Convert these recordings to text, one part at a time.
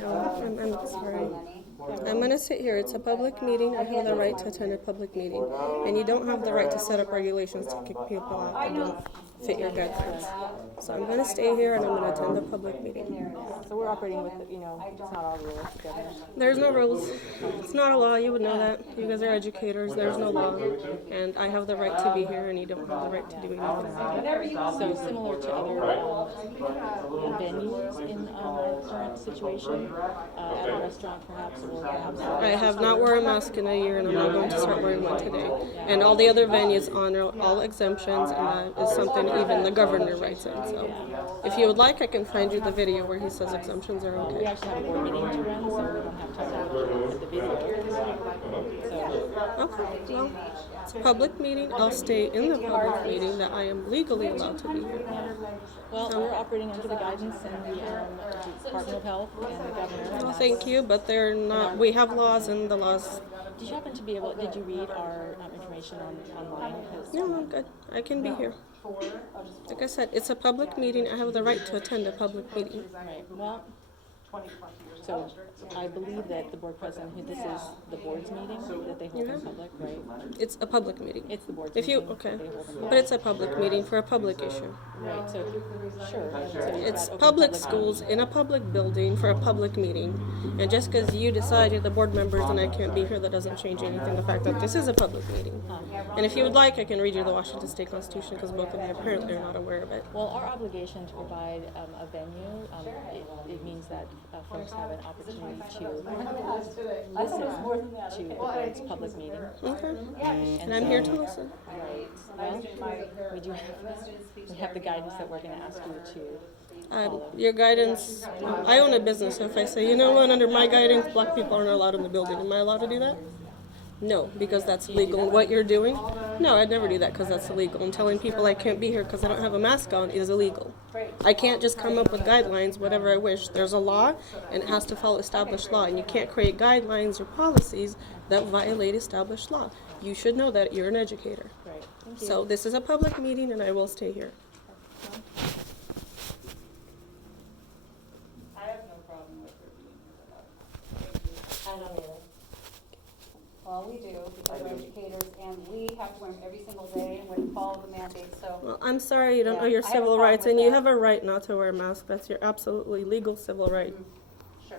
No, I'm sorry. I'm going to sit here. It's a public meeting. I have the right to attend a public meeting. And you don't have the right to set up regulations to kick people out that don't fit your guidelines. So I'm going to stay here and I'm going to attend the public meeting. So we're operating with, it's not our rules, Governor. There's no rules. It's not a law. You would know that. You guys are educators. There's no law. And I have the right to be here and you don't have the right to do anything about it. So similar to other venues in our current situation, at a restaurant perhaps, or perhaps. I have not worn a mask in a year and I'm not going to start wearing one today. And all the other venues honor all exemptions, and that is something even the governor writes in. So if you would like, I can find you the video where he says exemptions are We okay. actually have a board meeting to run, so we don't have time to look at the video. So, Okay, well, it's a public meeting. I'll stay in the public meeting that I am legally allowed to be here. well, we're operating under the guidance and the Department of Health and the governor. Well, thank you, but they're not, we have laws and the laws. Did you happen to be able, did you read our information online? No, I'm good. I can be here. Like I said, it's a public meeting. I have the right to attend a public meeting. Right, well, so I believe that the board president, this is the board's meeting that they hold in public, right? It's a public meeting. It's the board's If you, meeting. okay, They hold in but it's a public meeting for a public issue. Right, so, sure. So you've It's got open public schools in a public building for a public meeting. And just because you decide you're the board members and I can't be here, that doesn't change anything. The fact that this is a public meeting. And if you would like, I can read you the Washington State Constitution because both of you apparently are not aware of it. Well, our obligation to provide a venue, it means that folks have an opportunity to listen to the board's public meeting. Okay. And so, I'm here to listen. Right. Well, we have the guidance that we're going to ask you to follow. Your guidance, I own a business. So if I say, you know what, under my guidance, black people aren't allowed in the building, am I allowed to do that? No, because that's illegal. What you're doing? No, I'd never do that because that's illegal. And telling people I can't be here because I don't have a mask on is illegal. I can't just come up with guidelines, whatever I wish. There's a law, and it has to follow established law. And you can't create guidelines or policies that violate established law. You should know that. You're an educator. Right. Thank you. So this is a public meeting, and I will stay here. I have no problem with her being here. I don't either. Well, we do, because we're educators, and we have to wear them every single day and we follow the mandate, so. Well, I'm sorry you don't know your I have a civil problem rights, with and you that. have a right not to wear a mask. That's your absolutely legal civil right. Sure.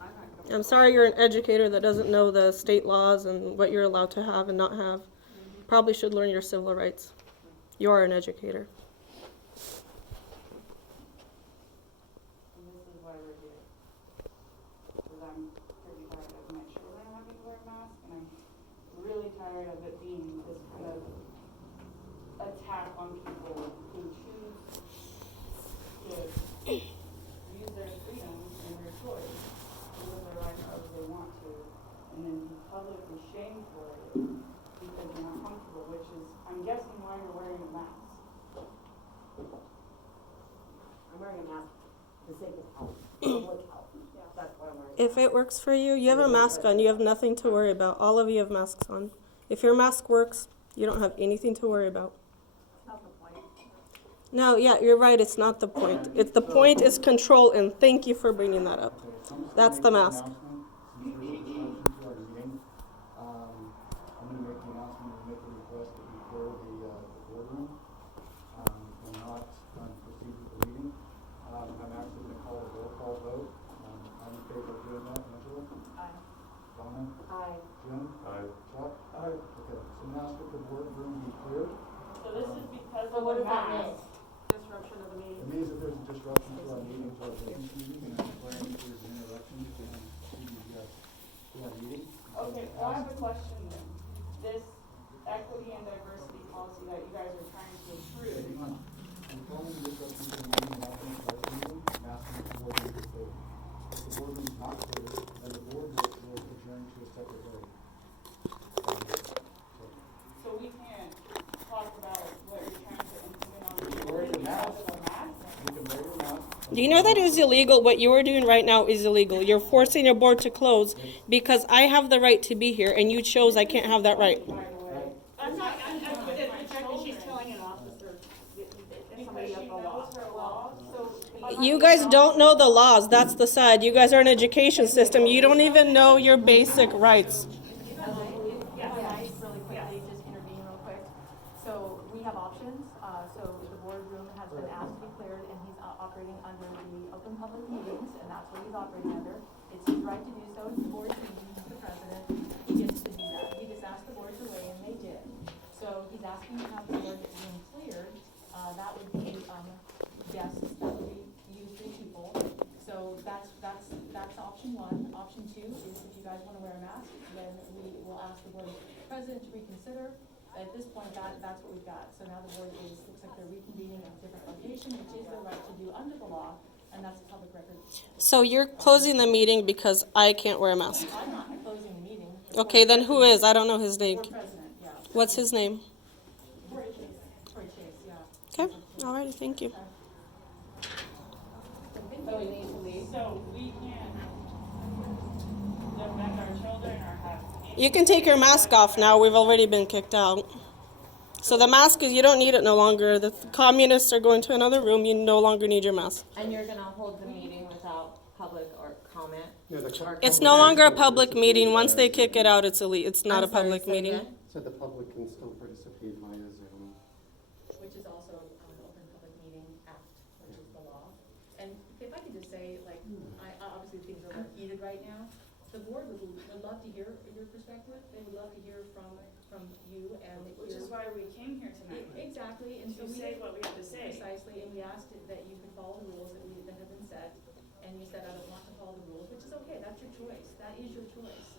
I'm not gonna. I'm sorry you're an educator that doesn't know the state laws and what you're allowed to have and not have. Probably should learn your civil rights. You are an educator. And this is why we're here. Because I'm pretty tired of my children having to wear masks, and I'm really tired of it being this kind of attack on people who choose to use their freedom and their choice to live their life however they want to, and then be publicly shamed for it because you're not comfortable, which is, I'm guessing why you're wearing a mask. I'm wearing a mask to save health, public health. That's what I'm wearing. If it works for you, you have a mask on. You have nothing to worry about. All of you have masks on. If your mask works, you don't have anything to worry about. No, yeah, you're right. It's not the point. It's the point is control, and thank you for bringing that up. That's the mask. I'm going to make the announcement and make a request that we clear the boardroom. We're not proceed with the meeting. I'm actually going to call a roll call vote. I'm in favor of doing that. Angela? Aye. Donna? Aye. Jim? Aye. Chuck? Aye. Okay, so now should the boardroom be cleared? So this is because So of what the does that mask. mean? Disruption of the It meeting. means that there's a disruption to our meeting, to our business meeting, and I'm declaring that there's an interruption to our meeting. Okay, well, I have a question then. This equity and diversity policy that you guys are trying to approve, Hang on. I'm calling the disruption to the meeting, not going to start the meeting, I'm asking if the boardroom is cleared. If the boardroom is not cleared, then the board will adjourn to a separate area. so we can't talk about what you're trying to implement on the Wear board your mask. because of a mask? You can wear your mask. Do you know that is illegal? What you are doing right now is illegal. You're forcing your board to close because I have the right to be here, and you chose I can't have that right. By the way. I'm not, the fact that she's telling an officer, Because she knows her law, so. You guys don't know the laws. That's the side. You guys are an education system. You don't even know your basic rights. Really quickly, just intervene real quick. So we have options, so the boardroom has been asked to be cleared, and he's operating under the open public meetings, and that's what he's operating under. It's his right to do so, it's the board's meeting, he's the president, he gets to do that. He just asked the board to weigh, and they did. So he's asking to have the board room cleared, that would be, guests, that would be you three people. So that's option one. Option two is if you guys wanna wear a mask, then we will ask the board president to reconsider. At this point, that's what we've got. So now the board looks like they're reconvening in a different location, which is their right to do under the law, and that's a public record. So you're closing the meeting because I can't wear a mask. I'm not closing the meeting. Okay, then who is? I don't know his name. Board president, yeah. What's his name? Troy Chase, yeah. Okay, alrighty, thank you. So we need to leave. So we can't defend our children or have. You can take your mask off now. We've already been kicked out. So the mask is, you don't need it no longer. The communists are going to another room. You no longer need your mask. And you're gonna hold the meeting without public or comment? It's no longer a public meeting. Once they kick it out, it's not a I'm sorry, public say meeting. again? So the public can still participate via Zoom. Which is also an Open Public Meeting Act, which is the law. And if I could just say, like, obviously things are heated right now. The board would love to hear your perspective. They would love to hear from you and. Which is why we came here tonight. Exactly, and so To we. say what we have to say. Precisely, and we asked that you could follow the rules that have been set. And you said, I don't want to follow the rules, which is okay, that's your choice. That is your choice.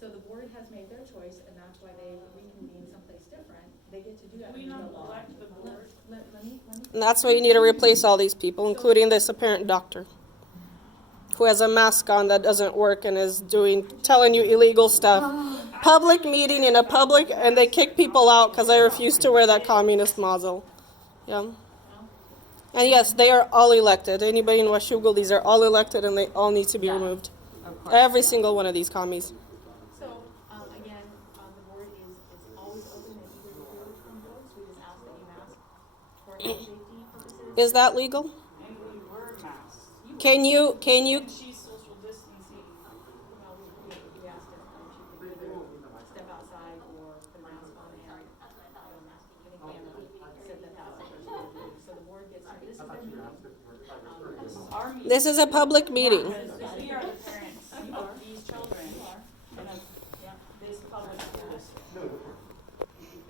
So the board has made their choice, and that's why they reconvene someplace different. They get to do that. We under not the law. elect the board. Let me. And that's why you need to replace all these people, including this apparent doctor who has a mask on that doesn't work and is telling you illegal stuff. Public meeting in a public, and they kick people out because I refuse to wear that communist muzzle. Yeah. And yes, they are all elected. Anybody in Washougal, these are all elected, and they all need to be removed. Of course. Every single one of these commies. So, again, the board is always open and eager to hear from folks. We just ask that you mask for health safety purposes. Is that legal? And we wear masks. Can you? And she's social distancing. Well, we asked if she could either step outside or put a mask on and, sit in the house. So the board gets, this is their meeting. This is our meeting. This is a public meeting. Because we are the parents of these children and of this public schools.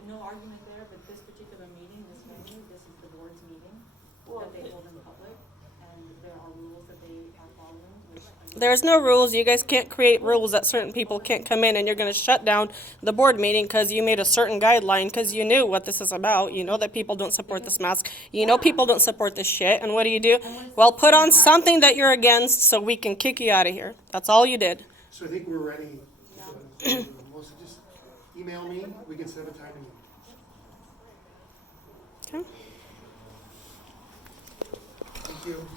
No argument there, but this particular meeting, this venue, this is the board's meeting that they hold in public, and there are rules that they are following, which. There's no rules. You guys can't create rules that certain people can't come in, and you're going to shut down the board meeting because you made a certain guideline because you knew what this is about. You know that people don't support this mask. You know people don't support this shit. And what do? Well, put on something that you're against so we can kick you out of here. That's all you did. So I think we're ready. Melissa, just email me, we can set up a time to meet. Okay. Thank you.